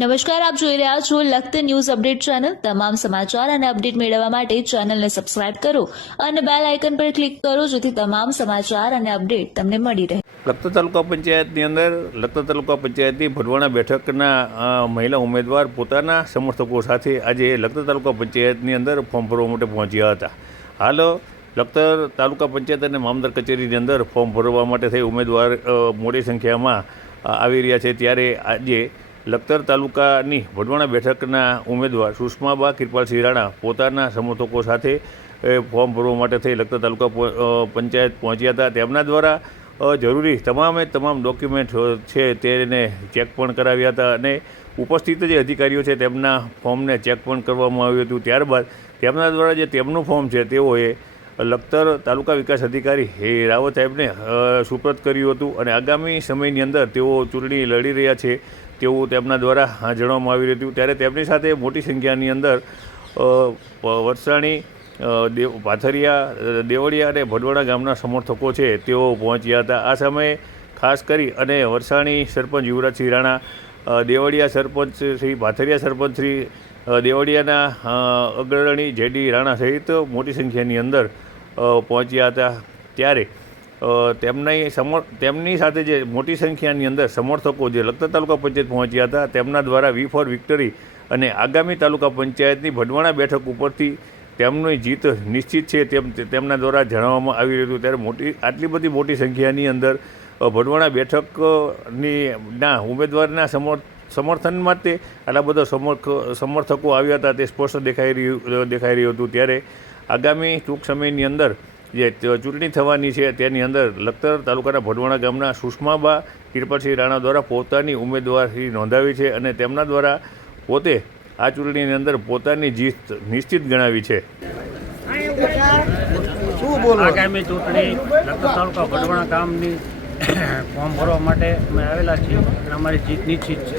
નમસ્કાર, આપ જોઈ રહ્યા છો લખત ન્યૂઝ અપડેટ ચેનલ। તમામ સમાચાર અને અપડેટ મેળવવા માટે ચેનલને સબસ્ક્રાઇબ કરો અને બેલ આઇકન પર ક્લિક કરો, જેથી તમામ સમાચાર અને અપડેટ તમને મળી રહે। લખતર તાલુકા પંચાયતની અંદર લખતર તાલુકા પંચાયતની ભડવાણા બેઠકના મહિલા ઉમેદવાર પોતાના સમર્થકો સાથે આજે લખતર તાલુકા પંચાયતની અંદર ફોર્મ ભરવા માટે પહોંચ્યા હતા। હાલ લખતર તાલુકા પંચાયત અને મામલતદાર કચેરીની અંદર ફોર્મ ભરવા માટે થઈ ઉમેદવાર મોટી સંખ્યામાં આવી રહ્યા છે। ત્યારે આજે લખતર તાલુકાની ભડવાણા બેઠકના ઉમેદવાર સુષ્માબા કિરપાલસિંહ રાણા પોતાના સમર્થકો સાથે ફોર્મ ભરવા માટે થઈ લખતર તાલુકા પંચાયત પહોંચ્યા હતા। તેમના દ્વારા જરૂરી તમામ ડોક્યુમેન્ટ છે તેને ચેક પણ કરાવ્યા હતા અને ઉપસ્થિત જે અધિકારીઓ છે તેમના ફોર્મને ચેક પણ કરવામાં આવ્યું હતું। ત્યારબાદ તેમના દ્વારા જે તેમનું ફોર્મ છે તેઓએ લખતર તાલુકા વિકાસ અધિકારી રાવત સાહેબને સુપ્રત કર્યું હતું અને આગામી સમયની અંદર તેઓ ચૂંટણી લડી રહ્યા છે તેવું તેમના દ્વારા જણાવવામાં આવી રહ્યું હતું। ત્યારે તેમની સાથે મોટી સંખ્યાની અંદર વરસાણી, પાથરિયા, દેવળિયા અને ભડવાણા ગામના સમર્થકો છે તેઓ પહોંચ્યા હતા। આ સમયે ખાસ કરી અને વરસાણી સરપંચ યુવરાજસિંહ રાણા, દેવળિયા સરપંચ શ્રી પાથરિયા સરપંચ શ્રી દેવળિયાના અગ્રણી જેડી રાણા સહિત મોટી સંખ્યાની અંદર પહોંચ્યા હતા। ત્યારે તેમની સાથે જે મોટી સંખ્યાની અંદર સમર્થકો જે લખતર તાલુકા પંચાયત પહોંચ્યા હતા તેમના દ્વારા વી ફોર વિક્ટરી અને આગામી તાલુકા પંચાયતની ભડવાણા બેઠક ઉપરથી તેમની જીત નિશ્ચિત છે તેમના દ્વારા જણાવવામાં આવી રહ્યું હતું। ત્યારે આટલી બધી મોટી સંખ્યાની અંદર ભડવાણા બેઠકના ઉમેદવારના સમર્થનમાં તે આટલા બધા સમર્થકો આવ્યા હતા તે સ્પષ્ટ દેખાઈ રહ્યું હતું। ત્યારે આગામી ટૂંક સમયની અંદર જે ચૂંટણી થવાની છે તેની અંદર લખતર તાલુકાના ભડવાણા ગામના સુષ્માબા કિરપાલસિંહ રાણા દ્વારા પોતાની ઉમેદવારી નોંધાવી છે અને તેમના દ્વારા પોતે આ ચૂંટણીની અંદર પોતાની જીત નિશ્ચિત ગણાવી છે। આગામી ચૂંટણી લખતર તાલુકા ભડવાણા ગામની ફોર્મ ભરવા માટે અમે આવેલા છીએ અને અમારી જીત નિશ્ચિત છે।